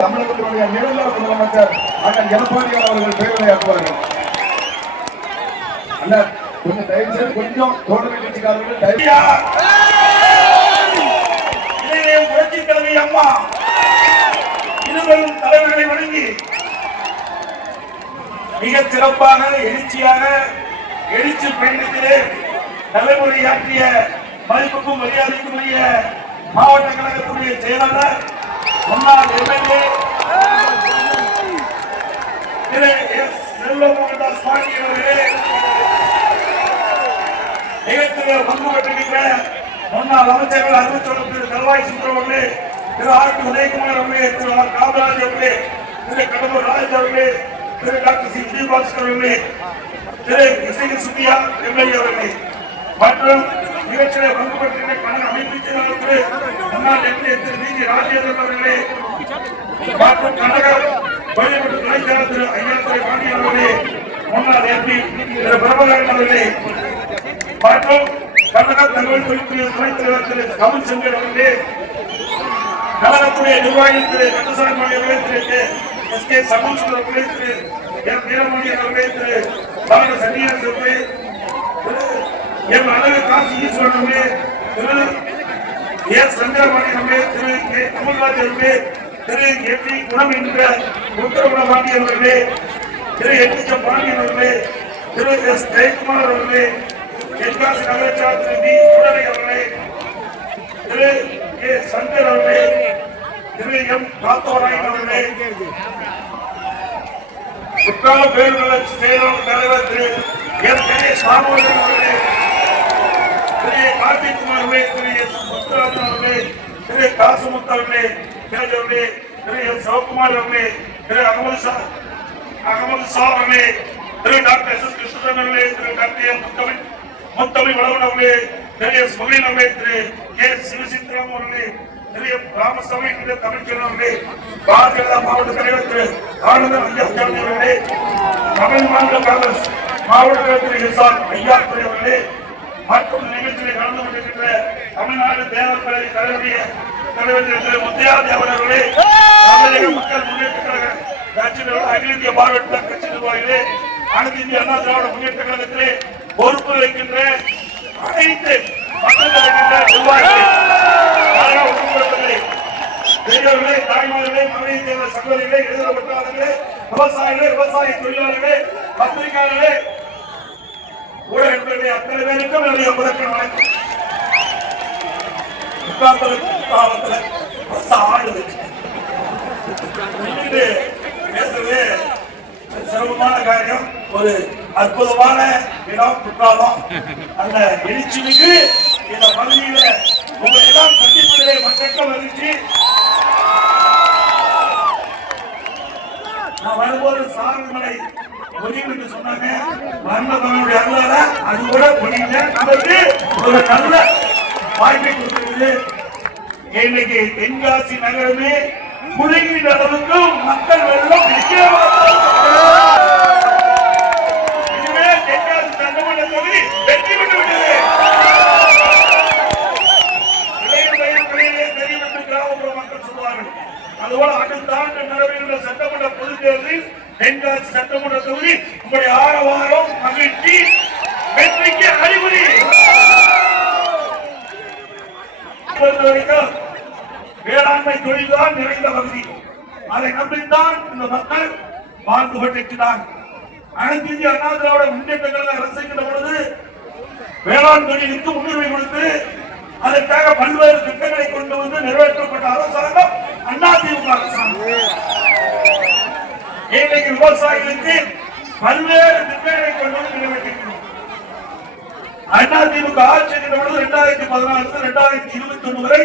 தமிழகத்தினுடைய நிரந்தர முதலமைச்சர் அண்ணன் எடப்பாடி அவர்கள் பேருரையாற்றுவார்கள். அண்ணன் கொஞ்சம் தயவு செய்து கொஞ்சம் தோழமை கட்சிக்காரர்கள் புரட்சி தலைவி அம்மா இருவரும் தலைவர்களை வணங்கி மிக சிறப்பாக எழுச்சியாக எழுச்சி பயணத்திலே தலைமுறையாற்றிய மதிப்புக்கும் மரியாதைக்கும் உரிய மாவட்ட கழகத்துடைய செயலாளர் முன்னாள் எம்எல்ஏ திரு எஸ். செல்வமோகன்தாஸ் பாண்டி அவர்களே, நிகழ்ச்சியிலே பங்கு பெற்றிருக்கிற முன்னாள் அமைச்சர்கள் அறிவிச்சோடு திரு கல்வாய் சுந்தரம் அவர்களே, திரு ஆர். டி. உதயகுமார் அவர்களே, திரு ஆர். காமராஜ் அவர்களே, திரு கடம்பூர் ராஜ் அவர்களே, திரு டாக்டர் சி. விஜயபாஸ்கர் அவர்களே, திரு இசையில் சுத்தியா எம்எல்ஏ அவர்களே மற்றும் நிகழ்ச்சியிலே பங்கு பெற்றிருக்கிற கழக அமைப்பு செயலாளர் முன்னாள் எம்எல்ஏ திரு வி. ஜி. ராஜேந்திரன் அவர்களே மற்றும் கழக வழிபட்டு துணை செயலாளர் திரு ஐயாத்துறை பாண்டியன் அவர்களே, முன்னாள் எம்பி திரு பிரபகரன் அவர்களே மற்றும் கழக தகவல் தொழில்துறை துணைத் தலைவர் திரு கமல் செங்கர் அவர்களே, கழகத்துடைய நிர்வாகிகள் திரு கந்தசாமி அவர்களே, திரு எஸ். கே. சமூக அவர்களே, திரு எம். வீரமணி அவர்களே, திரு பாலக சன்னியாஸ் அவர்களே, திரு எம். அழகு காசி ஈஸ்வரன் அவர்களே, திரு எஸ். சந்திரபாணி அவர்களே, திரு கே. அமல்ராஜ் அவர்களே, திரு எம். டி. குணம் என்ற உத்தரகுண பாண்டியன் அவர்களே, திரு எச். பாண்டியன் அவர்களே, திரு எஸ். ஜெயக்குமார் அவர்களே, தென்காசி நகராட்சி திரு டி. சுடலை அவர்களே, திரு கே. சங்கர் அவர்களே, திரு எம். காத்தவராயன் அவர்களே, குற்றால பேருநர் செயலாளர் தலைவர் திரு எம். கணேஷ் ராமோதன் அவர்களே, திரு கார்த்திகுமார் அவர்களே, திரு எஸ். முத்துராஜன் அவர்களே, திரு காசுமுத்து அவர்களே, திரு எஸ். சிவகுமார் அவர்களே, திரு அகமது ஷா அவர்களே, திரு டாக்டர் எஸ். எஸ். கிருஷ்ணன் அவர்களே, திரு டாக்டர் எம். முத்தமிழ் வளவன் அவர்களே, திரு எஸ். மகிழன் அவர்களே, திரு கே. சிவசித்திரம் அவர்களே, திரு எம். ராமசாமி தமிழ்ச்செல்வன் அவர்களே, பாரதிய ஜனதா மாவட்ட தலைவர் திரு ஆனந்தன் ஐயா அவர்களே, தமிழ் மாநில காங்கிரஸ் மாவட்ட தலைவர் திரு எஸ். ஆர். ஐயாத்துறை அவர்களே மற்றும் நிகழ்ச்சியில் கலந்து கொண்டிருக்கின்ற தமிழ்நாடு தேவர் கழக தலைவர் திரு முத்தையா தேவர் அவர்களே, தமிழக மக்கள் முன்னேற்ற கழக கட்சியினர், அகில இந்திய பார்வையிட்ட கட்சி நிர்வாகிகளே, அனைத்து இந்திய அண்ணா திராவிட முன்னேற்ற கழகத்திலே பொறுப்பு வைக்கின்ற அனைத்து மக்கள் நிர்வாகிகளே, பெரியவர்களே, தாய்மார்களே, மகளிர் தேர்ந்த சகோதரிகளே, எழுதப்பட்டாளர்களே, விவசாயிகளே, விவசாய தொழிலாளர்களே, பத்திரிகையாளர்களே, ஊடகங்களே, அத்தனை பேருக்கும் என்னுடைய முதற்கண் வணக்கம். பேசுறது சிரமமான காரியம். ஒரு அற்புதமான இடம் குற்றாலம். அந்த எழுச்சி மிகு இந்த பகுதியில உங்களை எல்லாம் சந்திப்பதிலே மற்ற மகிழ்ச்சி. நான் வரும்போது சாரல்மலை பொழிவு என்று சொன்னாங்க. மரணதனுடைய அருளால அது கூட பொழியல. நமக்கு ஒரு நல்ல வாய்ப்பை கொடுக்கிறது. இன்னைக்கு தென்காசி நகரமே முழுகின்ற அளவுக்கு மக்கள் வெள்ளம் இதுவே தென்காசி சட்டமன்ற தொகுதி வெற்றி பெற்று விட்டது. தெரிவித்து கிராமப்புற மக்கள் சொல்வார்கள். அதுபோல அடுத்த ஆண்டு நடைபெறுகின்ற சட்டமன்ற பொதுத் தேர்தலில் தென்காசி சட்டமன்ற தொகுதி உங்களுடைய ஆரவாரம் மகிழ்ச்சி வெற்றிக்கு அறிகுறி. பொறுத்தவரைக்கும் வேளாண்மை தொழில்தான் நிறைந்த பகுதி. அதை நம்பித்தான் இந்த மக்கள் வாழ்ந்து கொண்டிருக்கிறார். அனைத்து இந்திய அண்ணா திராவிட முன்னேற்ற கழக அரசுகின்ற பொழுது வேளாண் தொழிலுக்கு முன்னுரிமை கொடுத்து அதற்காக பல்வேறு திட்டங்களை கொண்டு வந்து நிறைவேற்றப்பட்ட அரசாங்கம் அதிமுக அரசாங்கம். இன்றைக்கு விவசாயிகளுக்கு பல்வேறு திட்டங்களை கொண்டு வந்து நிறைவேற்றிருக்கிறோம். அதிமுக ஆட்சி பொழுது 2014 2021 வரை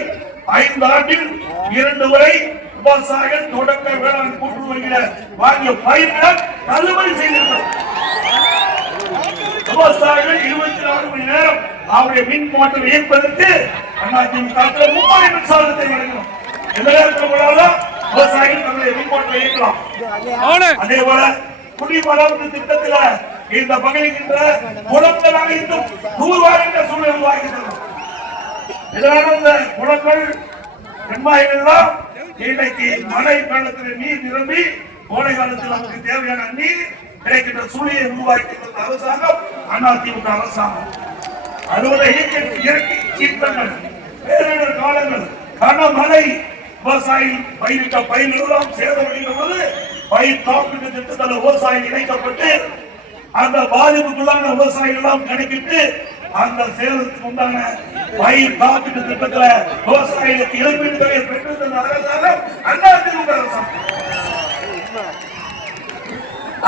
5 ஆண்டில் 2 முறை விவசாயிகள் தொடக்க வேளாண் கூட்டுறவு வாங்கிய பயிர்கள் தள்ளுபடி செய்திருக்கிறோம். விவசாயிகள் 24 மணி நேரம் அவருடைய மின் மோட்டார் இயக்குவதற்கு அதிமுக 30 மின்சாரத்தை வழங்கணும். எந்த நேரத்தில் போனாலும் விவசாயிகள் தங்களுடைய மின் மோட்டாரை இயக்கலாம். அதே போல குடிமராமத்து திட்டத்தில் இந்த பகுதிக்கின்ற குளங்கள் அனைத்தும் தூர்வாரின்ற சூழல் உருவாகின்றன. இதனால இந்த குளங்கள் நிர்வாகிகள் இன்னைக்கு மழை காலத்தில் நீர் நிரம்பி கோடை காலத்தில் நமக்கு தேவையான நீர் கிடைக்கின்ற சூழ்நிலையை உருவாக்கி தந்த அரசாங்கம் அதிமுக அரசாங்கம். அறுவடை இயற்கை சீற்றங்கள், பேரிடர் காலங்கள், கனமழை, விவசாயி பயிரிட்ட பயிரெல்லாம் சேதமடைகிற போது பயிர் காப்பீட்டு திட்டத்தில் விவசாயி இணைக்கப்பட்டு அந்த பாதிப்புக்குள்ளான விவசாயிகள் எல்லாம் கணக்கிட்டு அந்த சேதத்துக்கு உண்டான பயிர் காப்பீட்டு திட்டத்தில் விவசாயிகளுக்கு இழப்பீடு தொகையை பெற்று தந்த அரசாங்கம் அதிமுக அரசாங்கம்.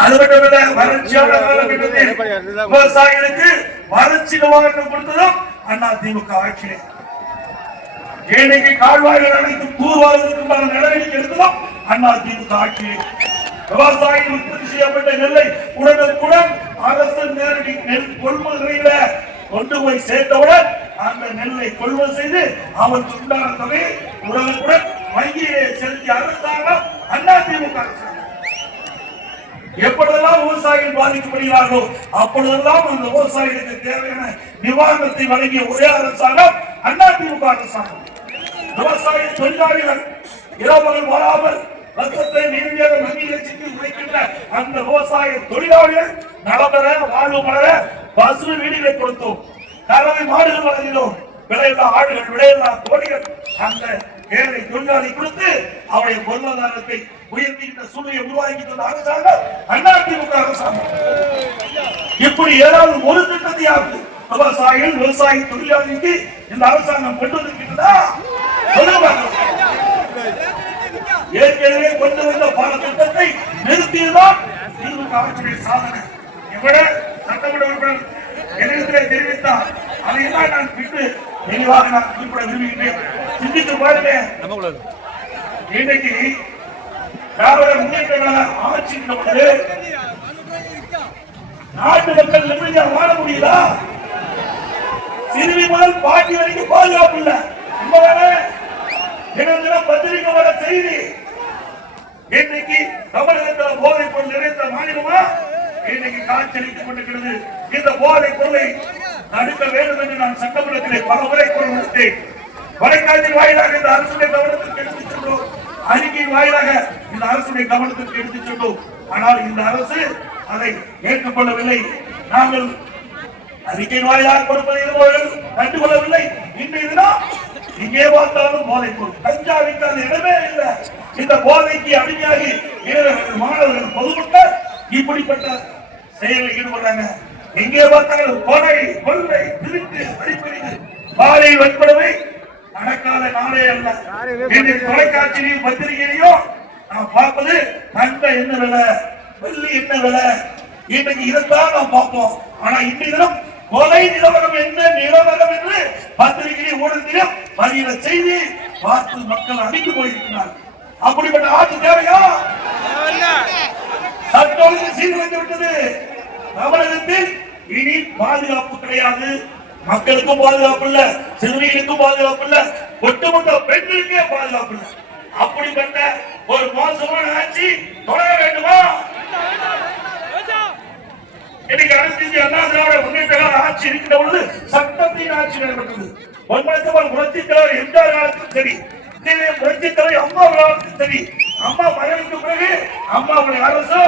அது மட்டுமல்ல, வறட்சியான காலகட்டத்தில் விவசாயிகளுக்கு வறட்சி நிவாரணம் கொடுத்ததும் அதிமுக ஆட்சி. ஏழைக்கு கால்வாய்கள் அனைத்து தூர்வாருவதற்கான நடவடிக்கை எடுத்ததும் அதிமுக ஆட்சி. விவசாயிகள் உற்பத்தி செய்யப்பட்ட நெல்லை உடனுக்குடன் அரசு நேரடி நெல் கொள்முதல் கொண்டு போய் சேர்த்தவுடன் அந்த நெல்லை கொள்முதல் செய்து அவருக்கு உண்டான தொகையை உடனுக்குடன் வங்கியிலே செலுத்திய அரசாங்கம் அதிமுக அரசாங்கம். எப்பொழுதெல்லாம் விவசாயிகள் பாதிக்கப்படுகிறார்களோ அப்பொழுதெல்லாம் அந்த விவசாயிகளுக்கு தேவையான நிவாரணத்தை வழங்கிய ஒரே அரசாங்கம் அதிமுக அரசாங்கம். விவசாய தொழிலாளிகள் இரவல் வராமல் ரத்தத்தை நீர்மையாக நன்மையை செஞ்சு உழைக்கின்ற அந்த விவசாய தொழிலாளிகள் நலம்பெற வாழ்வு மலர பசு வீடுகளை கொடுத்தோம், கறவை மாடுகள் வழங்கினோம், விலையில்லா ஆடுகள், விலையில்லா கோழிகள் அந்த ஏழை தொழிலாளி கொடுத்து அவருடைய பொருளாதாரத்தை உயர்த்துகின்ற சூழ்நிலையை உருவாக்கி தந்த அரசாங்கம் அதிமுக அரசாங்கம். இப்படி ஏதாவது ஒரு திட்டத்தையாவது விவசாயிகள் விவசாய தொழிலாளிக்கு இந்த அரசாங்கம் கொண்டு வந்திருக்கிறதா? ஏற்கனவே கொண்டு வந்த பல திட்டத்தை நிறுத்தியதுதான் திமுக ஆட்சியுடைய சாதனை. இவ்வளவு சட்டமன்ற உறுப்பினர் என்னிடத்திலே தெரிவித்தார். அதையெல்லாம் நான் விட்டு தெளிவாக நான் குறிப்பிட விரும்புகிறேன். சிந்தித்து பாருங்க, இன்னைக்கு திராவிட முன்னேற்ற கழக ஆட்சி நாட்டு மக்கள் நிம்மதியாக வாழ முடியுதா? சிறுமி முதல் பாட்டி வரைக்கும் பாதுகாப்பு இல்ல. தினம் தினம் பத்திரிகை வர செய்தி. இன்னைக்கு தமிழகத்தில் போதைப் பொருள் நிறைந்த மாநிலமா இன்னைக்கு காட்சியளித்துக் கொண்டிருக்கிறது. இந்த போதைப் பொருளை தடுக்க வேண்டும் என்று நான் சட்டமன்றத்திலே பல முறை குரல் கொடுத்தேன். தொலைக்காட்சி வாயிலாக இந்த அரசுடைய கவனத்திற்கு எடுத்துச் சென்றோம், அறிக்கை வாயிலாக இந்த அரசுடைய கவனத்திற்கு எடுத்துச் சென்றோம். ஆனால் இந்த அரசு அதை ஏற்றுக்கொள்ளவில்லை. நாங்கள் அறிக்கை வாயிலாக கொடுப்பதை கண்டுகொள்ளவில்லை. இன்றைய தினம் இங்கே பார்த்தாலும் போதைப் பொருள், கஞ்சாவிற்கு அந்த இடமே இல்லை. இந்த போதைக்கு அடிமையாகி இளைஞர்கள், மாணவர்கள், பொதுமக்கள் இப்படிப்பட்ட செயலில் ஈடுபடுறாங்க. எங்கே பார்த்தாலும் கொலை, கொள்ளை, திருட்டு, வழிப்பறிவு, பாலை வன்படுவை நடக்காத நாளே அல்ல. தொலைக்காட்சியிலையும் பத்திரிகையிலையும் நாம் பார்ப்பது தங்க என்ன விலை, வெள்ளி என்ன விலை, இன்றைக்கு இதைத்தான் நாம் பார்ப்போம். ஆனா இன்றைய தினம் கொலை நிலவரம் என்ன நிலவரம் என்று பத்திரிகையை ஊடகத்திலும் வருகிற செய்தி பார்த்து மக்கள் அடித்து போயிருக்கிறார். அப்படிப்பட்ட ஆட்சி தேவையா? சட்டம் சீர்குலைந்து விட்டது. தமிழகத்தில் இனி பாதுகாப்பு கிடையாது. மக்களுக்கும் பாதுகாப்பு இல்ல, சிறுமிகளுக்கும் பாதுகாப்பு இல்ல, ஒட்டுமொத்த பெண்களுக்கே பாதுகாப்பு இல்ல. அப்படிப்பட்ட ஒரு மோசமான ஆட்சி தொடர வேண்டுமா? இன்னைக்கு அனைத்து அண்ணா திராவிட முன்னேற்ற கழக ஆட்சி இருக்கின்ற பொழுது சட்டத்தின் ஆட்சி நடைபெற்றது. புரட்சித் தலைவர் எம்ஜிஆர் காலத்திலும் சரி, புரட்சித் தலைவர் அம்மா காலத்திலும் சரி, அம்மா மறைவுக்கு பிறகு அம்மாவுடைய அரசு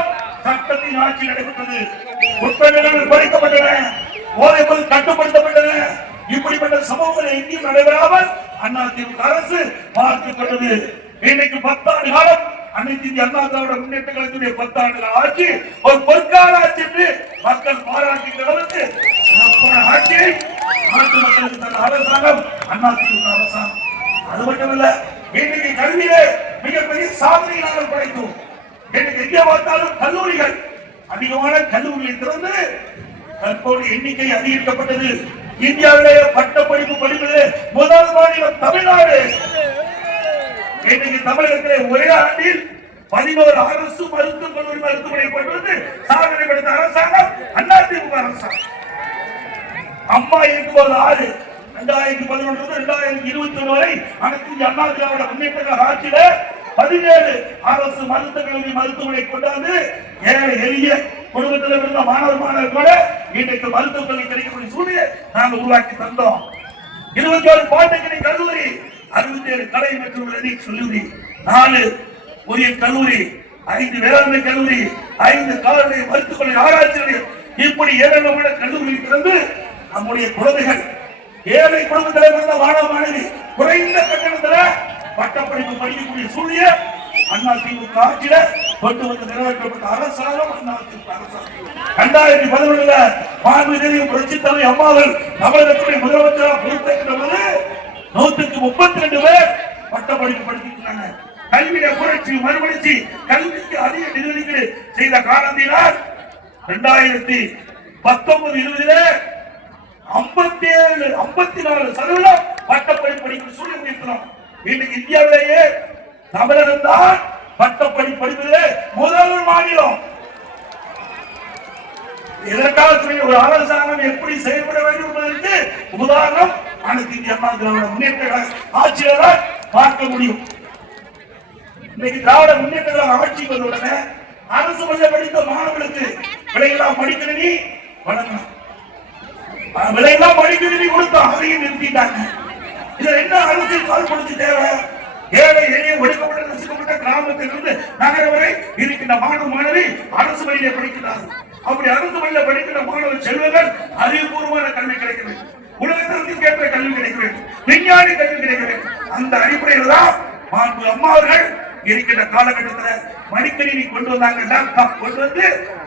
சட்டத்தின் ஆட்சி நடைபெற்றது. குற்றங்கள் குறைக்கப்பட்டன, போதைப் பொருள் கட்டுப்படுத்தப்பட்டன. இப்படிப்பட்ட சம்பவங்கள் எங்கேயும் நடைபெறாமல் அதிமுக அரசு பார்த்துக் கொண்டது. இன்னைக்கு 10 ஆண்டு காலம் அனைத்து இந்திய அண்ணா திராவிட முன்னேற்ற கழகத்துடைய 10 ஆண்டுகள் ஆட்சி ஒரு பொற்கால ஆட்சி என்று மக்கள் பாராட்டுகிற அளவுக்கு ஆட்சியை நாட்டு மக்களுக்கு தந்த அரசாங்கம் அதிமுக அரசாங்கம். அது மட்டுமல்ல, இன்னைக்கு கல்வியிலே மிகப்பெரிய சாதனை நாங்கள் படைத்தோம். இன்னைக்கு எங்கே பார்த்தாலும் கல்லூரிகள், அதிகமான கல்லூரிகளை திறந்து தற்போது எண்ணிக்கை அதிகரிக்கப்பட்டது. இந்தியாவிலேயே பட்டப்படிப்பு படிப்பது முதல் மாநிலம் தமிழ்நாடு. இன்னைக்கு தமிழகத்திலே ஒரே ஆண்டில் 11 அரசு மருத்துவக் கல்லூரி மருத்துவமனை கொண்டு வந்து சாதனை படைத்த அரசாங்கம் அதிமுக அரசாங்கம். அம்மா இருக்கும்போது 6, 2011 2021 வரை அனைத்து இந்திய அண்ணா திராவிட முன்னேற்ற கழக ஆட்சியில 17 அரசு மருத்துவக் கல்லூரி மருத்துவமனை கொண்டாந்து ஏழை எளிய குடும்பத்தில் இருந்த மாணவர் கூட இன்றைக்கு மருத்துவக் கல்வி கிடைக்கக்கூடிய சூழ்நிலை நாங்கள் உருவாக்கி தந்தோம். 21 பாலிடெக்னிக் கல்லூரி, 67 கலை மற்றும் கல்லூரி, 4 பொறியியல் கல்லூரி, 5 வேளாண்மை கல்லூரி, 5 கால்நடை மருத்துவ ஆராய்ச்சி நிலையம், இப்படி ஏராளமான கல்லூரி திறந்து நம்முடைய குழந்தைகள் ஏழை குடும்பத்தில் பிறந்த மாணவ மாணவி குறைந்த கட்டணத்தில் பட்டப்படிப்பு படிக்கக்கூடிய சூழ்நிலை அண்ணா திமுக ஆட்சியில கொண்டு வந்து நிறைவேற்றப்பட்ட அரசாங்கம் அண்ணா திமுக அரசாங்கம். 2011 மாண்புமிகு புரட்சித் தலைவி அம்மாவில் தமிழகத்துடைய முதலமைச்சராக பொறுப்பேற்ற போது 132 பேர் பட்டப்படிப்பு படிக்கிறாங்க. கல்வியில புரட்சி மறுமலர்ச்சி, கல்விக்கு அதிக நிதி செய்த காரணத்தினால் 2019-20 54% பட்டப்படிப்பு படிக்கும் சூழ்நிலை இருக்கிறோம். இன்னைக்கு இந்தியாவிலேயே தமிழகம் தான் பட்டப்படிப்பு படிப்பதிலே முதல் மாநிலம். இதற்காக ஒரு அரசாங்கம் எப்படி செயல்பட வேண்டும் என்பதற்கு உதாரணம் அனைத்து இந்திய அண்ணா திராவிட முன்னேற்ற ஆட்சியாளர் பார்க்க முடியும். இன்னைக்கு திராவிட முன்னேற்ற ஆட்சிக்கு வந்தவுடனே அரசு பள்ளி படித்த மாணவர்களுக்கு விலையெல்லாம் படிக்கணும்னு வழங்கணும், விலையெல்லாம் படிக்கணும்னு கொடுத்தோம், அதையும் நிறுத்திட்டாங்க. இதுல என்ன அரசியல் கால்படுத்தி தேவை? ஏழை எளிய ஒடுக்கப்பட்ட நசுக்கப்பட்ட கிராமத்திலிருந்து நகரம் வரை இருக்கின்ற மாணவ மாணவி அரசு பள்ளியில படிக்கிறார்கள். அப்படி அரசு பள்ளியில படிக்கிற மாணவ செல்வங்கள் அறிவுபூர்வமான கல்வி கிடைக்க வேண்டும், உலகத்திற்கு ஏற்ற கல்வி கிடைக்க வேண்டும், விஞ்ஞானி கல்வி கிடைக்க வேண்டும். அந்த அடிப்படையில் தான் மாண்பு அம்மா அவர்கள் இருக்கின்ற காலகட்டத்தில் மடிக்கணினி கொண்டு வந்தாங்க, லேப்டாப் கொண்டு வந்து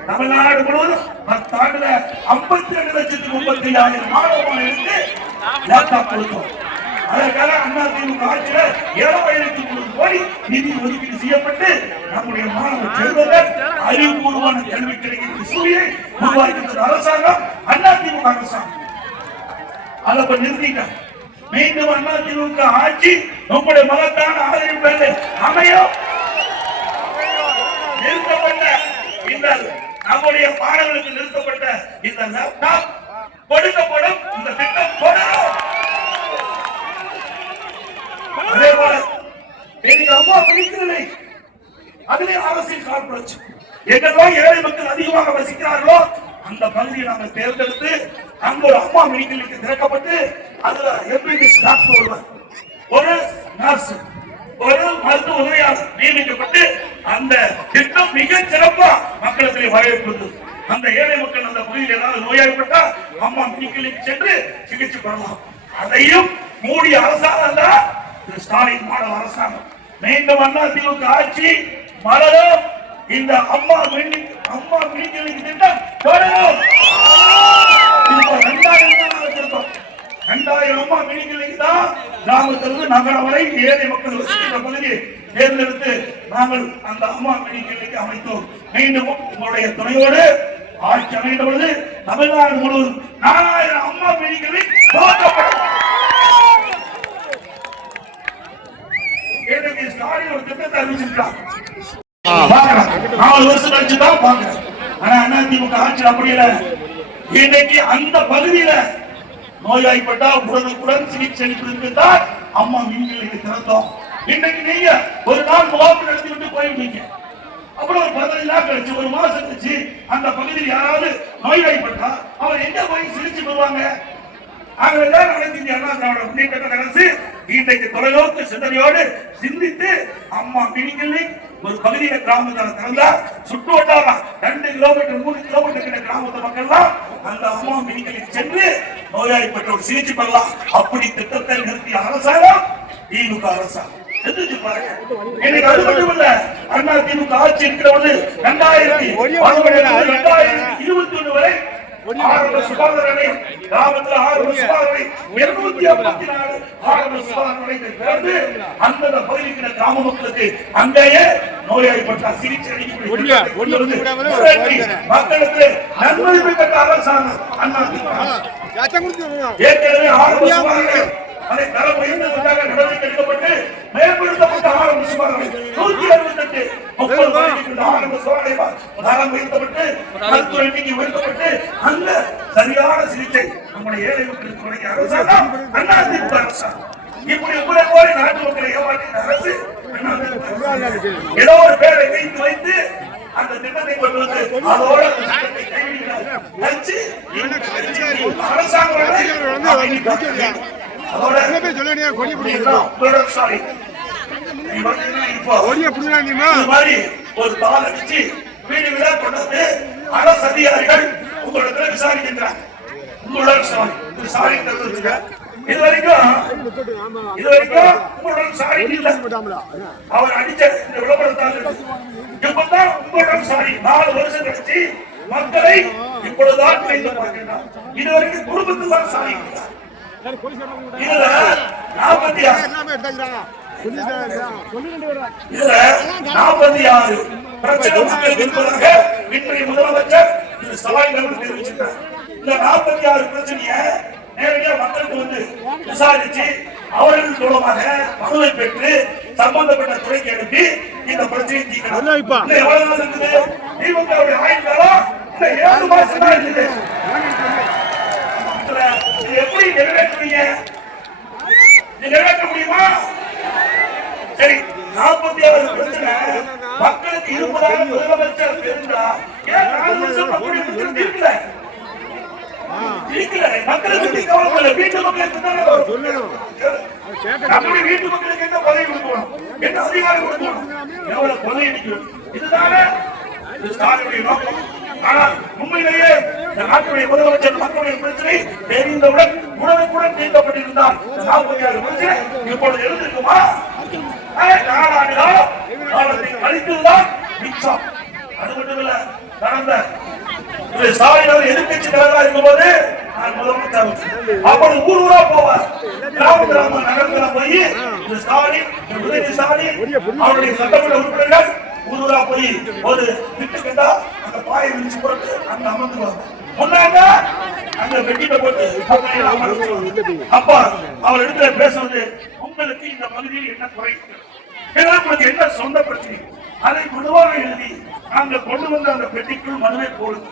தமிழ்நாடு முழுவதும் 10 ஆண்டுல 52,35,000 மாணவ மாணவிகளுக்கு லேப்டாப் கொடுத்தோம். அதற்காக அண்ணா திமுக ஆட்சியில 7,300 கோடி நிதி ஒதுக்கீடு செய்யப்பட்டு நம்முடைய மாணவ செல்வங்கள் அறிவுபூர்வமான கல்வி கிடைக்கின்ற சூழலை உருவாக்கின்ற அரசாங்கம் அண்ணா திமுக அரசாங்கம். அதை நிறுத்திக்க மீண்டும் அண்ணா திமுக ஆட்சி நம்முடைய மகத்தான ஆதரவு அமையும். நிறுத்தப்பட்ட இந்த நம்முடைய மாணவர்களுக்கு நிறுத்தப்பட்ட இந்த லேப்டாப் கொடுக்கப்படும். இந்த திட்டம் தொடரும். அதே போல இன்னைக்கு அம்மா பிடிக்கவில்லை, அதிலே அரசியல் காழ்ப்புணர்ச்சி. எங்கெல்லாம் ஏழை மக்கள் அதிகமாக வசிக்கிறார்களோ அந்த பகுதியை நாங்கள் தேர்ந்தெடுத்து அங்கு ஒரு அம்மா மெடிக்கலுக்கு திறக்கப்பட்டு அதுல எம்பிபிஎஸ் டாக்டர் ஒருவர், ஒரு நர்ஸ், ஒரு மருத்துவ உதவியாளர் நியமிக்கப்பட்டு அந்த திட்டம் மிக சிறப்பா மக்களுக்கு வரவேற்பது. அந்த ஏழை மக்கள் அந்த பகுதியில் ஏதாவது நோயாளிப்பட்டா அம்மா மெடிக்கலுக்கு சென்று சிகிச்சை பெறலாம். அதையும் மூடிய அரசாங்கம் தான் ஸ்டாலின் மாடல் அரசாங்கம். மீண்டும் அண்ணா திமுக ஆட்சி மலரும். இந்த அம்மா மெடிக்கலுக்கு திட்டம் தொடரும். 2000 அம்மா மெடிக்கலுக்கு தான் கிராமத்திலிருந்து நகரம் வரை ஏழை மக்கள் வசிக்கின்ற பகுதியை தேர்ந்தெடுத்து நாங்கள் அந்த அம்மா மெடிக்கலுக்கு அமைத்தோம். மீண்டும் உங்களுடைய துணையோடு ஆட்சி அமைந்த பொழுது தமிழ்நாடு முழுவதும் 4000 அம்மா மெடிக்கலை துவக்கப்படும். ஸ்டாலின் ஒரு திட்டத்தை அறிவிச்சிருக்காங்க. 4 வருஷம் கழிச்சு தான் பாக்குறேன். ஆனா அதிமுக ஆட்சி அப்படி இல்லை. இன்னைக்கு அந்த பகுதியில நோயாளிப்பட்டா உடனுக்குடன் சிகிச்சை அளிப்பதற்கு தான் அம்மா மெடிக்கலுக்கு திறந்தோம். இன்னைக்கு நீங்க ஒரு நாள் முகாம் நடத்தி விட்டு போயிட்டீங்க. அப்புறம் ஒரு 15 நாள் கழிச்சு, ஒரு மாசம் கழிச்சு அந்த பகுதியில் யாராவது நோய்வாய்ப்பட்டா அவர் எங்க போய் சிகிச்சை பெறுவாங்க? ஆகவேதான் அனைத்து அண்ணா திராவிட முன்னேற்ற அரசு இன்றைக்கு தொலைநோக்கு சிந்தனையோடு சிந்தித்து அம்மா மெடிக்கலை ஒரு பகுதியில கிராமத்தில் திறந்தா சுற்று வட்டாரம் 2 கிலோமீட்டர் 3 கிலோமீட்டர் கிராமத்து மக்கள் தான் அந்த அம்மா மெடிக்கலுக்கு சென்று நோயாளிப்பட்டோர் சிகிச்சை பெறலாம். அப்படி திட்டத்தை நிறுத்திய அரசாங்கம் திமுக அரசாங்கம். இன்னைக்கு அது மட்டுமல்ல, அண்ணா திமுக ஆட்சி இருக்கிற பொழுது 2021 வரை ஆரம்ப சுகாதார நிலையம் கிராமத்தில் ஆரம்ப சுகாதார 254 ஆரம்ப சுகாதார நிலையத்தை திறந்து அந்தந்த பகுதியில் கிராம மக்களுக்கு அங்கேயே நோயாளிப்பட்ட சிகிச்சை அளிக்கக்கூடிய மக்களுக்கு நன்மதிப்பை பெற்ற அரசாங்கம் அண்ணா திமுக. ஏற்கனவே ஆரம்ப சுகாதார அதை தரம் உயர்ந்ததற்காக நடவடிக்கை எடுக்கப்பட்டு மேம்படுத்தப்பட்ட ஆரம்ப சுகாதாரம் 168 ஆரம்ப சுகாதாரம் தரம் உயர்த்தப்பட்டு மருத்துவ எண்ணிக்கை உயர்த்தப்பட்டு அந்த சரியான சிகிச்சை நம்முடைய ஏழை மக்களுக்கு வழங்கிய அரசாங்கம் அண்ணா திமுக அரசாங்கம். இப்படி உங்களை போல நாட்டு மக்களை ஏமாற்றின அரசு ஏதோ ஒரு பேரை வைத்து அந்த திட்டத்தை கொண்டு வந்து அதோட திட்டத்தை கைவிடுகிறார். அரசாங்கம் அதோட இப்போ இது மாதிரி ஒரு தாள் அடிச்சு வீடு வீடா கொண்டு அரசு அதிகாரிகள் உங்களிடத்துல விசாரிக்கின்றாங்க. உங்களோட விசாரி தெரிஞ்சுக்க. இது வரைக்கும் உங்களோட விசாரி இல்ல. அவர் அடிச்ச இந்த விளம்பரத்தால் இப்பதான் உங்களோட விசாரி 4 வருஷம் கழிச்சு மக்களை இப்பொழுதுதான் கைது பார்க்கிறார். இதுவரைக்கும் குடும்பத்துக்கு தான் விசாரிக்கிறார். இதுல 46 பிரச்சனை மக்கள் இருப்பதாக இன்றைய முதலமைச்சர் சவால்கள் தெரிவிச்சிருக்கார். இந்த 46 பிரச்சனைய நேரடியாக மக்களுக்கு வந்து விசாரிச்சு அவர்கள் மூலமாக மனுவை பெற்று சம்பந்தப்பட்ட துறைக்கு அனுப்பி இந்த பிரச்சனையை தீர்க்கணும். எவ்வளவு நாள் இருக்குது? திமுக ஆயுள்காலம் இந்த 7 மாசம் தான் இருக்குது. எப்படி நிறைவேற்றுவீங்க? நிறைவேற்ற முடியுமா? சரி, 46 பிரச்சனை மக்களுக்கு இருப்பதாக முதலமைச்சர் தெரிஞ்சா ஏன் 4 வருஷம் மக்களுடைய பிரச்சனை தீர்க்கல? மக்களுக்கு கவலை வீட்டு மக்களுக்கு சொல்லணும். நம்முடைய வீட்டு மக்களுக்கு என்ன பதவி கொடுக்கணும், என்ன அதிகாரம் கொடுக்கணும், எவ்வளவு கொலை அடிக்கணும், இதுதானே ஸ்டாலினுடைய நோக்கம். ஆனால் உண்மையிலேயே இந்த நாட்டுடைய முதலமைச்சர் மக்களுடைய பிரச்சனை தெரிந்தவுடன் உடனுக்குடன் தீர்க்கப்பட்டிருந்தால் 46 பிரச்சனை இப்பொழுது எழுந்திருக்குமா? 4 ஆண்டு காலத்தை கழித்ததுதான் மிச்சம். அது மட்டுமில்ல, கடந்த ஸ்டாலின் எதிர்கட்சி தலைவராக இருக்கும்போது முதலமைச்சர் அப்படி ஊர் ஊரா போவார். கிராம நகரத்துல போய் ஸ்டாலின் அவருடைய சட்டமன்ற உறுப்பினர்கள் ஊர் ஊரா போய் ஒரு திட்டு கேட்டா அந்த பாயை விரிச்சு போட்டு அங்க அமர்ந்துவாங்க. முன்னாங்க அங்க வெட்டிட்ட போட்டு அப்ப அவர் இடத்துல பேசுவது, உங்களுக்கு இந்த பகுதியில் என்ன குறை, உங்களுக்கு என்ன சொந்த பிரச்சனை, அதை மனுவாக எழுதி நாங்க கொண்டு வந்து அந்த பெட்டிக்குள் மனுவை போடுது.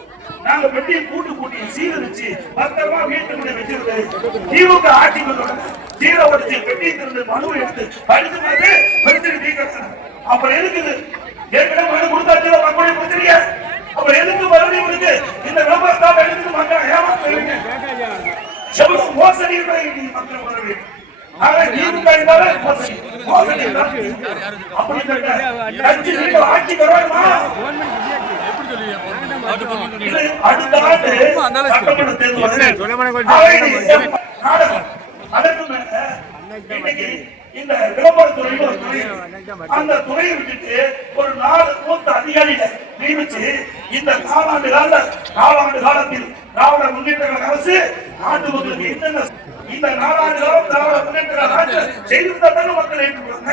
நாங்க பெட்டியை கூட்டி சீரழிச்சு பத்திரமா வீட்டுக்குள்ள வச்சிருந்தது. திமுக ஆட்சி சீரவடிச்சு பெட்டியை திறந்து மனுவை எடுத்து படிச்சு பார்த்து பிரச்சனை தீர்க்கிறாங்க. அப்புறம் இருக்குது ஏற்கனவே மனு கொடுத்தாச்சு மக்களுடைய பிரச்சனைய. அப்புறம் எதுக்கு மறுபடியும் இருக்கு இந்த விளம்பரத்தால் எடுத்து மக்கள் ஏமாற்றுவீங்க. எவ்வளவு மோசடி மக்கள் உணர்வு. ஆட்சி வருமா? இந்த விளம்பரத்துறை அந்த துறையை விட்டுட்டு ஒரு 4 மூத்த அதிகாரிகள் நியமிச்சு இந்த 4 ஆண்டு காலத்தில் திராவிட முன்னேற்ற கழக அரசு நாட்டு மக்களுக்கு என்னென்ன இந்த 4 ஆண்டு காலம் திராவிட முன்னேற்ற கழக அரசு செய்திருந்தால் மக்கள் ஏற்றுக்கொள்வாங்க.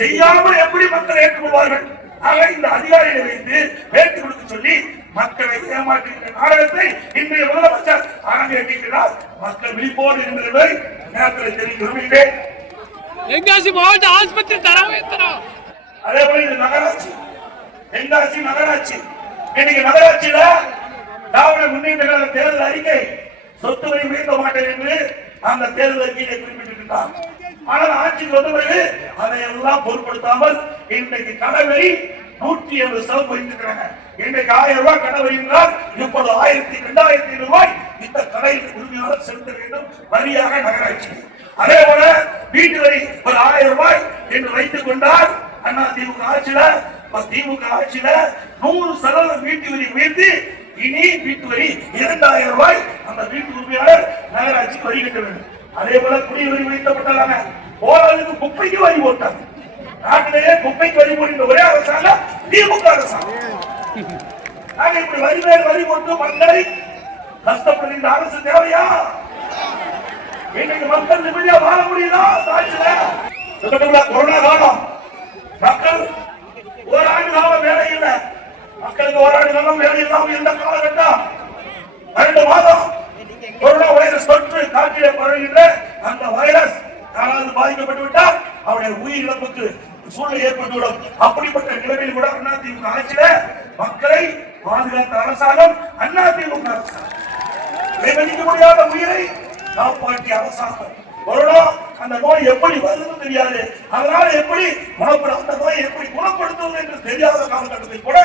செய்யாமல் எப்படி மக்கள் ஏற்றுக்கொள்வார்கள்? ஆக இந்த அதிகாரிகளை வைத்து பேட்டி கொடுக்க சொல்லி மக்களை ஏமாற்றுகின்ற நாடகத்தை இன்றைய முதலமைச்சர் அரங்கேற்றிருக்கிறார். மக்கள் விழிப்போடு இருந்ததை நேரத்தில் தெரிவிக்க விரும்புகிறேன். தென்காசி மாவட்ட ஆஸ்பத்திரி தரம் அதே போல இது நகராட்சி, தென்காசி நகராட்சி. இன்னைக்கு நகராட்சியில திராவிட முன்னேற்ற கழக தேர்தல் அறிக்கை சொத்து வரி உயர்த்த மாட்டேன் என்று அந்த தேர்தல் அறிக்கையை குறிப்பிட்டிருக்கிறார். ஆனால் ஆட்சிக்கு வந்த பிறகு அதையெல்லாம் பொருட்படுத்தாமல் இன்றைக்கு கடவரி 180% வைத்திருக்கிறாங்க. இன்றைக்கு 1000 ரூபாய் கடவரி என்றால் இப்போது 1200 ரூபாய் இந்த கடையில் உரிமையாளர் செலுத்த வேண்டும் வரியாக நகராட்சி. அதே போல வீட்டு வரி ஒரு 1000 ரூபாய் என்று வைத்துக் கொண்டால் திமுக ஆட்சியில 100% வீட்டு வரி உயர்த்தி இனி வீட்டு வரி 2000 ரூபாய் அந்த வீட்டு உரிமையாளர் நகராட்சிக்கு வரி கட்ட வேண்டும். அதே போல குடிவரி உயர்த்தப்பட்டதாங்க. போராளுக்கு குப்பைக்கு வரி போட்டாங்க. நாட்டிலேயே குப்பைக்கு வரி போடுகின்ற ஒரே அரசாங்கம் திமுக அரசாங்கம். இப்படி வரி மேல் வரி போட்டு மக்களை கஷ்டப்படுகின்ற அரசு தேவையா? இன்னைக்கு மக்கள் நிம்மதியா வாழ முடியுதா? கொரோனா காலம் மக்கள் ஓராண்டு காலம் வேலை இல்லை. மக்களுக்கு ஓராண்டு காலம் வேலை இல்லாமல் இருந்த காலகட்டம் 2 மாதம் கொரோனா வைரஸ் தொற்று காற்றிலே பரவுகின்ற அந்த வைரஸ் யாராவது பாதிக்கப்பட்டு விட்டால் அவருடைய உயிர் இழப்புக்கு சூழ்நிலை ஏற்பட்டுவிடும். அப்படிப்பட்ட நிலைமையில் கூட அதிமுக ஆட்சியில மக்களை பாதுகாத்த அரசாங்கம் அதிமுக அரசாங்கம். மதிக்க முடியாத உயிரை காப்பாற்றிய அரசாங்கம். கொரோனா அந்த நோய் எப்படி வருதுன்னு தெரியாது. அதனால எப்படி அந்த நோயை எப்படி குணப்படுத்துவது என்று தெரியாத காலகட்டத்தில் கூட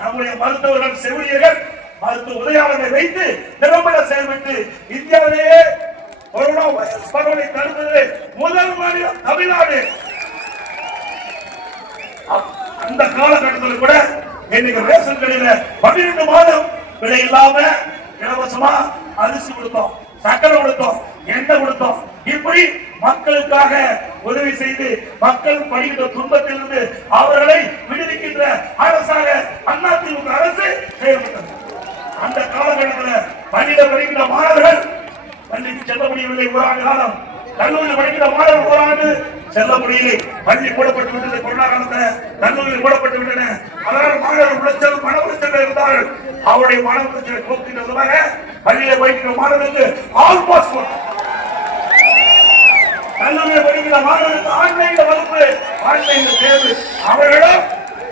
நம்முடைய மருத்துவர்கள், செவிலியர்கள், மருத்துவ உதவியாளர்களை வைத்து திறம்பட செயல்பட்டு இந்தியாவிலேயே கொரோனா வைரஸ் பரவலை தடுப்பது முதல் மாநிலம் தமிழ்நாடு. அந்த காலகட்டத்தில் கூட இன்னைக்கு ரேஷன் கடையில 12 மாதம் விலை இல்லாம இலவசமா அரிசி கொடுத்தோம், சக்கரை கொடுத்தோம், எண்ணெய் கொடுத்தோம். இப்படி மக்களுக்காக உதவி செய்து மக்கள் படுகின்ற துன்பத்திலிருந்து அவர்களை விடுவிக்கின்ற அரசாக அதிமுக அரசு செயல்பட்டது. அந்த காலகட்டத்தில் பள்ளியில் படிக்கின்ற மாணவர்கள் பள்ளிக்கு செல்ல முடியவில்லை. ஒரு ஆண்டு காலம் கல்லூரியில் படிக்கிற மாணவர்கள் ஒரு ஆண்டு செல்ல முடியலை. பள்ளி மூடப்பட்டு விட்டது. கொரோனா காலத்தில் கல்லூரியில் மூடப்பட்டு விட்டன. அதனால் மாணவர்கள் உளைச்சல் மன உளைச்சல் இருந்தார்கள். அவருடைய மன உளைச்சலை போக்குவதற்காக பள்ளியில் படிக்கிற மாணவர்களுக்கு ஆல்மோஸ்ட் கல்லூரியில் படிக்கிற மாணவர்களுக்கு ஆன்லைன் வகுப்பு, ஆன்லைன் தேர்வு. அவர்களும்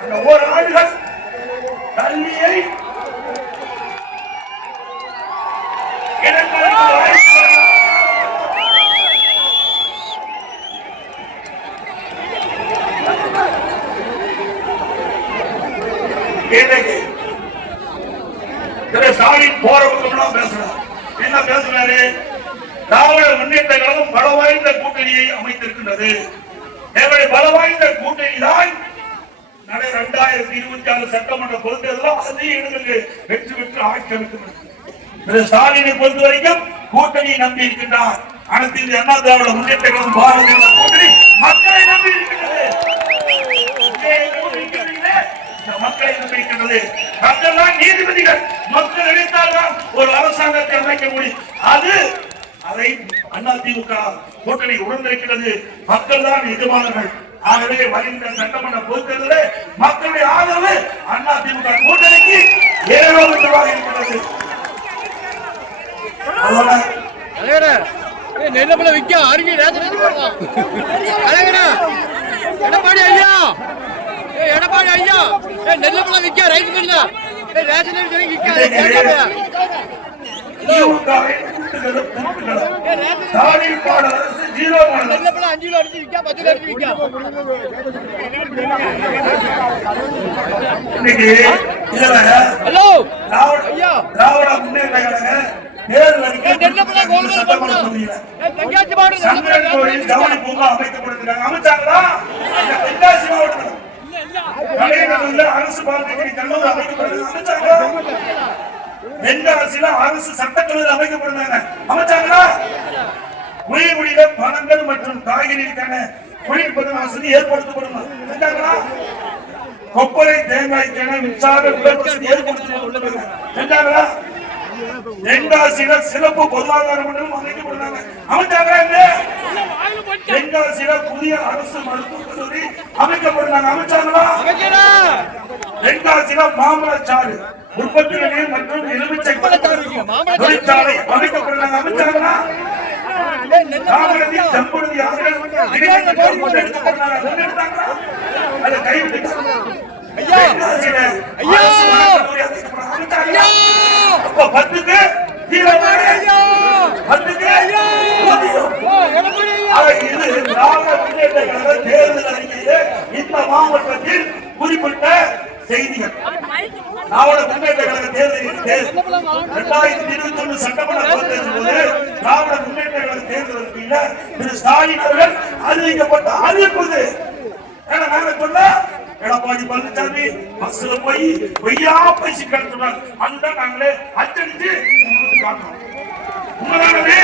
அந்த ஓராண்டுகள் கல்வியை ஸ்டாலின் போறவங்க பேசுறாரு. என்ன பேசுறாரு? திராவிட முன்னேற்ற கழகம் பலவாய்ந்த கூட்டணியை அமைத்திருக்கின்றது. பலவாய்ந்த கூட்டணி தான் 2026 சட்டமன்ற பொதுத் தேர்தலில் வெற்றி பெற்று ஆட்சி அமைக்கிறது. ஸ்டாலினை பொறுத்த வரைக்கும் கூட்டணியை நம்பி இருக்கின்றார். அனைத்து இந்திய அண்ணா திராவிட முன்னேற்ற கழகம் பாரதிய கூட்டணி மக்களை நம்பி இருக்கின்றது. மக்களை நம்பியிருக்கின்றது. மக்கள் தான் நீதிபதிகள். மக்கள் நினைத்தால்தான் ஒரு அரசாங்கத்தை அமைக்க முடியும். அதை அதிமுக கூட்டணி உணர்ந்திருக்கிறது. மக்கள் தான் எஜமானர்கள். ஆகவே வருகின்ற சட்டமன்ற பொதுத் தேர்தலில் மக்களுடைய ஆதரவு அதிமுக கூட்டணிக்கு ஏராளமாக இருக்கிறது. நெல்லப்பழ விற்க அருகே எடப்பாடி ஐயா, எடப்பாடி ஐயா, நெல்லப்பழ விற்க ரைட் பண்ணா ரேஷன் விற்க திராவிட முன்னேற்ற அரசு பாலிடெக்னிக் கல்லூரி அமைக்கப்படுது. தென்காசியில அரசு சட்டக்கல்லூரி அமைக்கப்படுறாங்க. அமைச்சாங்களா? குடிநீர பழங்கள் மற்றும் காய்கறிக்கான குடிநீர் வசதி ஏற்படுத்தப்படும். கொப்பரை தேங்காய்க்கான மின்சார வசதி ஏற்படுத்தப்படும். தென்காசியில சிறப்பு பொருளாதார மண்டலம் அமைக்கப்படுறாங்க. அமைச்சாங்க. தென்காசியில புதிய அரசு மருத்துவக் கல்லூரி அமைக்கப்படுறாங்க. அமைச்சாங்களா? தென்காசியில மாம்பழச்சாறு உற்பத்தி நிலையம் மற்றும் எலுமிச்சை தொழிற்சாலை அமைக்கப்படுறாங்க. அமைச்சாங்களா? செம்புழுதி இந்த மாவட்டத்தில் குறிப்பிட்ட செய்திகள். திராவிட முன்னேற்ற கழக தேர்தலில் 2021 சட்டமன்ற தேர்தலின் போது திராவிட முன்னேற்ற கழக தேர்தலுக்கு திரு ஸ்டாலின் அவர்கள் அறிவிக்கப்பட்ட அறிவிப்பு. எடப்பாடி பழனிசாமி பஸ்ல போய் பொய்யா பேசி கிடத்துறாங்க. அதுதான் நாங்களே அச்சடிச்சு காட்டுறோம். உண்மைதானே?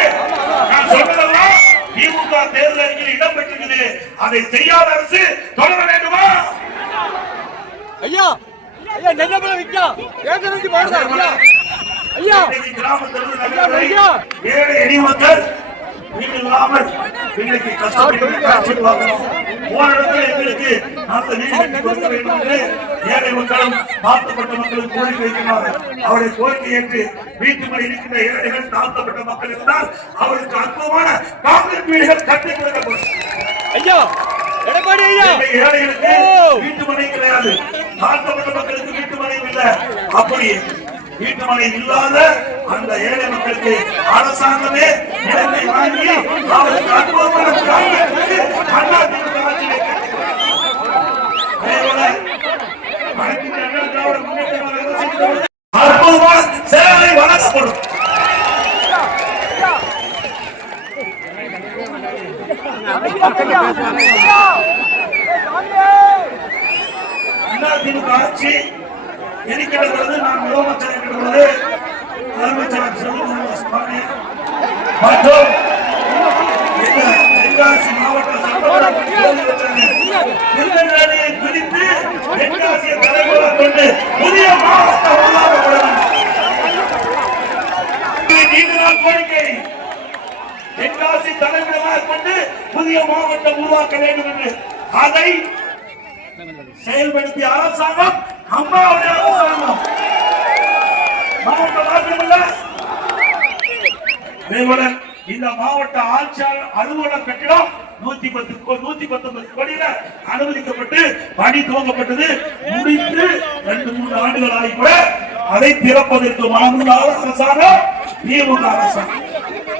நான் சொல்றதெல்லாம் திமுக தேர்தல் அறிக்கையில் இடம்பெற்றிருக்குது. அதை செய்யாத அரசு தொடர வேண்டுமா? ஐயா ஐயா நெல்லப்பழ விக்கா ஏகனதி பாடுதா ஐயா கிராமத்தில் ஏழை எளிமக்கள் வீடு இல்லாமல் வீட்டுக்கு கஷ்டப்பட்டு காட்சி பார்க்கிறோம். ஓரிடத்தில் எங்களுக்கு அந்த வீடு கட்டி கொடுக்க வேண்டும் என்று ஏழை மக்களும் தாழ்த்தப்பட்ட மக்களும் கோரிக்கை வைக்கிறார்கள். அவருடைய கோரிக்கை ஏற்று வீட்டுக்குள் இருக்கின்ற ஏழைகள் தாழ்த்தப்பட்ட மக்கள் இருந்தால் அவருக்கு அற்புதமான காங்கிரீட் வீடுகள் கட்டி கொடுக்கப்படும். ஐயா எடப்பாடி ஐயா, ஏழைகளுக்கு வீட்டு மனை கிடையாது, தாழ்த்தப்பட்ட மக்களுக்கு வீட்டு மனையும் இல்லை. அப்படி வீட்டு மனை இல்லாத அந்த ஏழை மக்களுக்கு அரசாங்கமே நிலத்தை வாங்கி அவருக்கு அற்புதமான அற்புதமான சேவை வழங்கப்படும். அதிமுக ஆட்சி இருக்கிற பொழுது நான் முதலமைச்சர் இருக்கிற பொழுது முதலமைச்சர் செல்வகுமார் மற்றும் தென்காசி மாவட்ட திருநெல்வேலியை பிரித்து தென்காசியை தலைவராக கொண்டு புதிய மாவட்டம் உருவாக்கப்பட வேண்டும். கோரிக்கை தென்காசி தலைவராக கொண்டு புதிய மாவட்டம் உருவாக்க வேண்டும் என்று அதை செயல்படுத்திய அரசாங்கம் அம்மாவுடைய அரசாங்கம். மாவட்ட மாற்றமல்ல. அதேபோல இந்த மாவட்ட ஆட்சியாளர் அலுவலக கட்டிடம் 119 கோடியில அனுமதிக்கப்பட்டு பணி துவங்கப்பட்டது. முடித்து 2-3 ஆண்டுகள் ஆகி கூட அதை திறப்பதற்கு மனமுள்ள அரசாங்கம் திமுக அரசாங்கம்.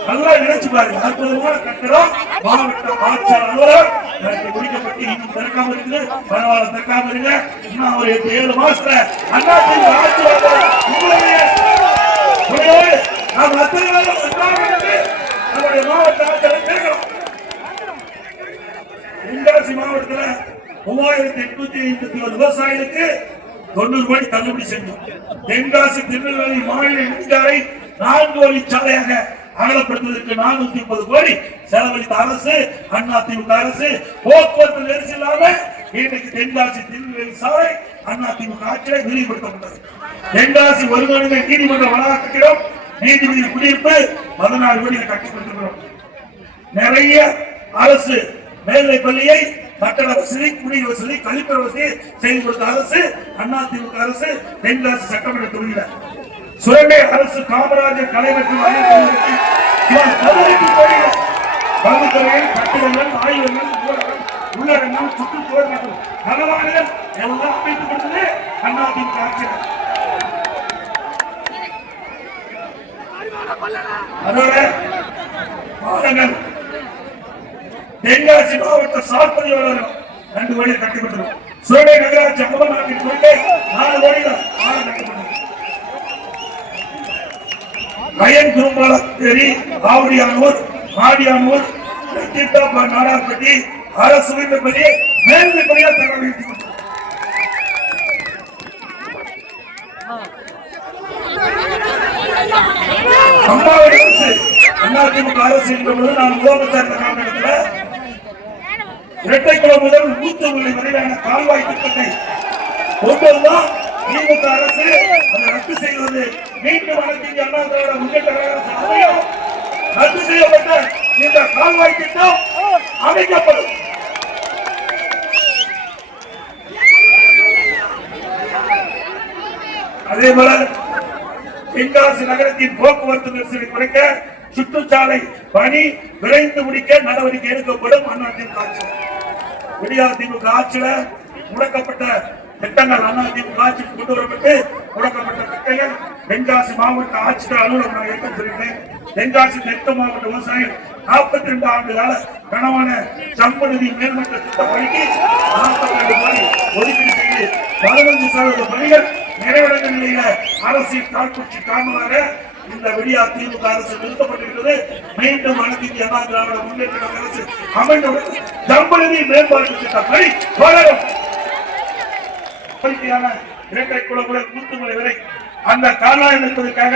நல்லா நினைச்சு பாருங்க. அற்புதமான கட்டிடம் மாவட்ட ஆட்சியாளர் அலுவலகம் முடிக்கப்பட்டு இன்னும் திறக்காம இருக்குது. பரவாயில்ல, திறக்காம இருங்க. இன்னும் ஒரு 7 மாசத்துல அண்ணா திமுக ஆட்சியாளர் உங்களுடைய நாம் அத்தனை நம்முடைய மாவட்ட ஆட்சியாளர் திறக்கிறோம். தென்காசி மாவட்டத்தில் 3851 விவசாயிகளுக்கு 90 கோடி தள்ளுபடி செஞ்சோம். தென்காசி திருநெல்வேலி மாநில நெடுஞ்சாலை 4 வழிச்சாலையாக அகலப்படுத்துவதற்கு 430 கோடி செலவழித்த அரசு அதிமுக அரசு. போக்குவரத்து நெரிசல் இல்லாம இன்றைக்கு தென்காசி திருநெல்வேலி சாலை அதிமுக ஆட்சியை விரிவுபடுத்தப்பட்டது. தென்காசி ஒருங்கிணைந்த நீதிமன்ற வளாக கட்டிடம் நீதிபதி குடியிருப்பு 14 கோடியில் கட்டிக்கொண்டிருக்கிறோம். நிறைய அரசு மேல்நிலைப் பள்ளியை கட்டட வசதி, குடிநீர் வசதி, கழிப்பற வசதி செய்து கொடுத்த அரசு அதிமுக அரசு. தென்காசி சட்டமன்ற தொகுதியில் சுரண்டை அரசு காமராஜர் கலை மற்றும் கல்வித்துறையில் கட்டிடங்கள், ஆய்வகங்கள், உள்ளடங்கள், சுற்றுச்சூழல் மற்றும் நலவாணிகள் எல்லாம் அமைத்துக் கொடுத்தது அதிமுக ஆட்சியர். அதோட பாலங்கள் தென்காசி மாவட்ட சார்பதிவாளர் 2 கோடியில் கட்டப்பட்டது. சுரண்டை நகராட்சி அமலமாக்கின் கொள்கை 4 கோடியில் பாலம் கட்டப்பட்டது. கயன் குறும்பாளத்தேரி, ஆவடியானூர், மாடியானூர், நாடார்பட்டி அரசு உயர்ந்தபடி மேல்நிலைப்படியாக தகவல் கொடுத்தது. அம்மாவுடைய அரசு அதிமுக அரசு என்பது நான் முதலமைச்சர் காலகட்டத்தில் இரட்டைக்குளம் முதல் ஊத்துமலை வரையிலான கால்வாய் திட்டத்தை ஒவ்வொருதான் திமுக அரசு அதை ரத்து செய்வது. மீண்டும் அனைத்து அண்ணா திராவிட முன்னேற்ற கழக ரத்து செய்யப்பட்ட இந்த கால்வாய் திட்டம் அமைக்கப்படும். அதே போல தென்காசி நகரத்தின் போக்குவரத்து நெரிசலை குறைக்க சுற்றுச்சாலை பணி விரைந்து முடிக்க நடவடிக்கை எடுக்கப்படும். அதிமுக ஆட்சியில் முடக்கப்பட்ட திட்டங்கள் அதிமுக ஆட்சியில் கொண்டு வரப்பட்டு முடக்கப்பட்ட திட்டங்கள் தென்காசி மாவட்ட ஆட்சியர் அலுவலகம் நான் ஏற்க சொல்லிட்டேன். தென்காசி தெற்கு மாவட்ட விவசாயிகள் 42 ஆண்டு கால கனவான சம்பநிதி மேல்மட்ட திட்ட பணிக்கு 42 கோடி ஒதுக்கீடு செய்து 15% பணிகள் நிறைவடைந்த நிலையில அரசின் காழ்ப்புச்சி காரணமாக இந்த விடியா திமுக அரசு நிறுத்தப்பட்டிருக்கிறது. மீண்டும் அனைத்து அண்ணா திராவிட முன்னேற்ற கழக அரசு அமைந்துள்ளது. சம்பநிதி மேம்பாட்டு திட்ட பணி தொடரும். இரட்டை குளங்கள் கூத்துமலை வரை அந்த கால்வாய் என்பதற்காக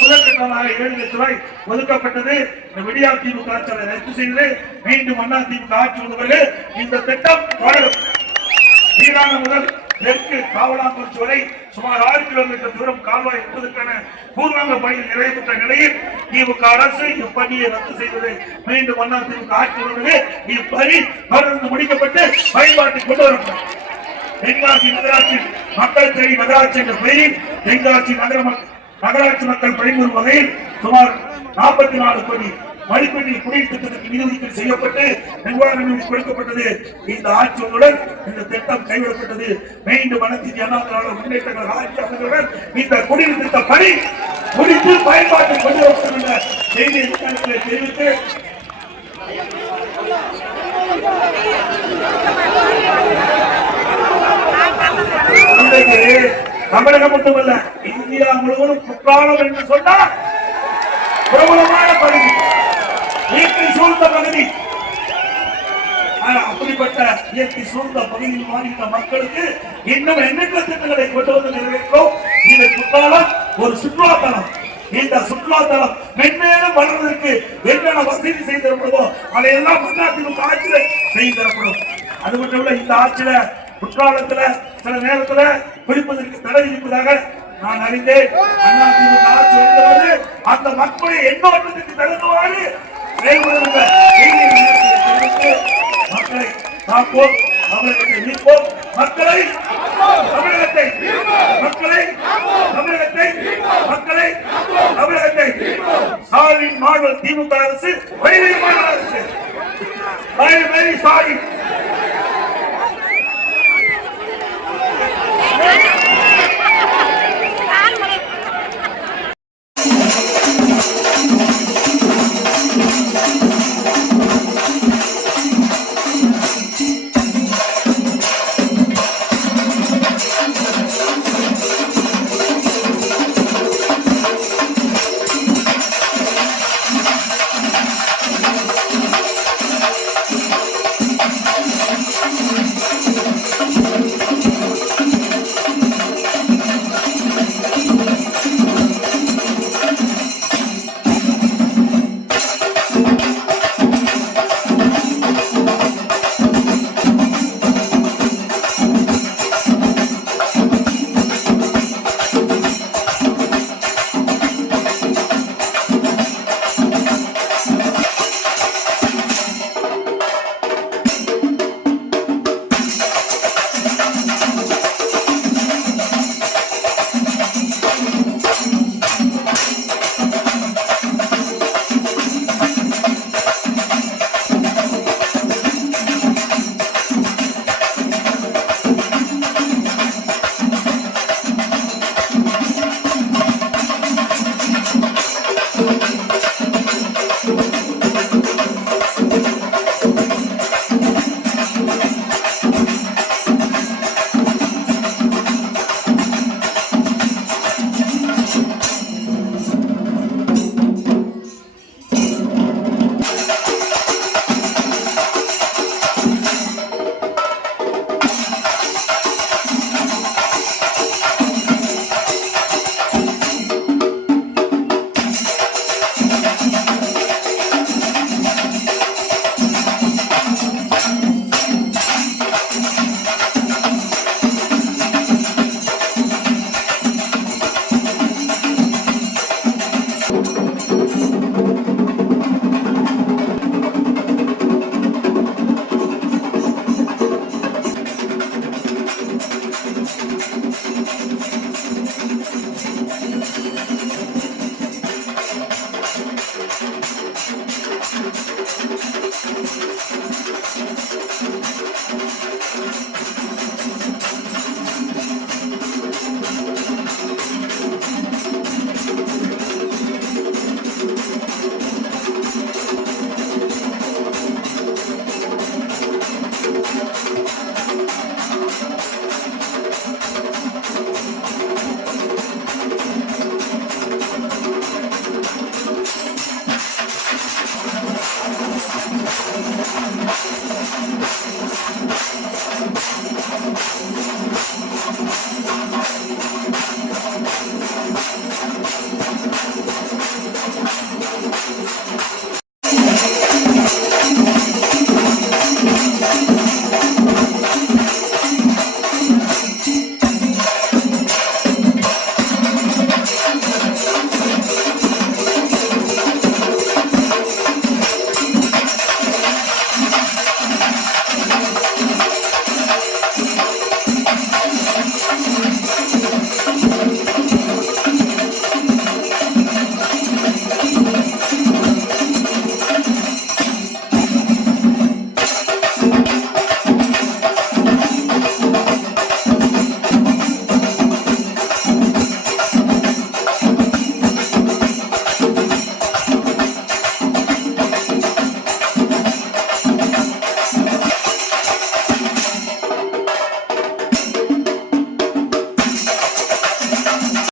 முதற்கட்டமாக 7 லட்சம் ரூபாய் ஒதுக்கப்பட்டது. இந்த விடியா திமுக ஆட்சியை ரத்து செய்து மீண்டும் அண்ணா திமுக ஆட்சி வந்தவர்கள் இந்த திட்டம் தொடரும். ஈரான முதல் தெற்கு காவலாங்குறிச்சி வரை சுமார் 6 கிலோமீட்டர் தூரம் கால்வாய் என்பதற்கான பூர்வாங்க பணியில் நிறைவேற்ற நிலையில் திமுக அரசு இப்பணியை ரத்து செய்தது. மீண்டும் அண்ணா திமுக ஆட்சி வந்தது. இப்பணி தொடர்ந்து முடிக்கப்பட்டு பயன்பாட்டுக்கு கொண்டு வரப்படும். தென்காசி நகராட்சி மக்கள் தேடி நகராட்சி என்ற பெயரில் தென்காசி நகராட்சி மக்கள் பயன்பெறும் வகையில் சுமார் 44 கோடி மடிப்பெண்ணில் குடிநீர் திட்டத்திற்கு நிதி ஒதுக்கீடு செய்யப்பட்டு நிர்வாகம் கொடுக்கப்பட்டது. இந்த ஆட்சியுடன் இந்த திட்டம் கைவிடப்பட்டது. மீண்டும் அனைத்து அண்ணா திராவிட முன்னேற்ற கழக ஆட்சி அமைந்தவுடன் இந்த குடிநீர் திட்ட பணி முடித்து பயன்பாட்டை கொண்டு வரப்படும் என்ற செய்தியை தெரிவித்து தமிழகம் மட்டுமல்ல இந்தியா முழுவதும் குற்றாலம் என்று சொன்னால் பிரபலமான பகுதி, இயற்கை சூழ்ந்த பகுதி. அப்படிப்பட்ட இயற்கை சூழ்ந்த பகுதியில் வாழ்கின்ற மக்களுக்கு இன்னும் எண்ணற்ற திட்டங்களை கொண்டு வந்து நிறைவேற்றோம். இந்த குற்றாலம் ஒரு சுற்றுலாத்தலம். இந்த சுற்றுலாத்தலம் மென்மேலும் வளர்வதற்கு என்னென்ன வசதி செய்து தரப்படுமோ அதையெல்லாம் மன்னாதிமுக ஆட்சியில செய்து தரப்படும். அது மட்டும் இல்ல, இந்த ஆட்சியில குற்றாலத்துல சில நேரத்துல குளிப்பதற்கு தடை இருப்பதாக நான் அறிந்தேன். அதிமுக ஆட்சி வந்தபோது அந்த மக்களை எண்ணோட்டத்துக்கு தகுந்தவாறு மக்களை காப்போம், தமிழகத்தை மீட்போம், மக்களை தமிழகத்தை மக்களை தமிழகத்தை மக்களை தமிழகத்தை ஸ்டாலின் மாடல் திமுக அரசு, வெரி வெரி சாரி.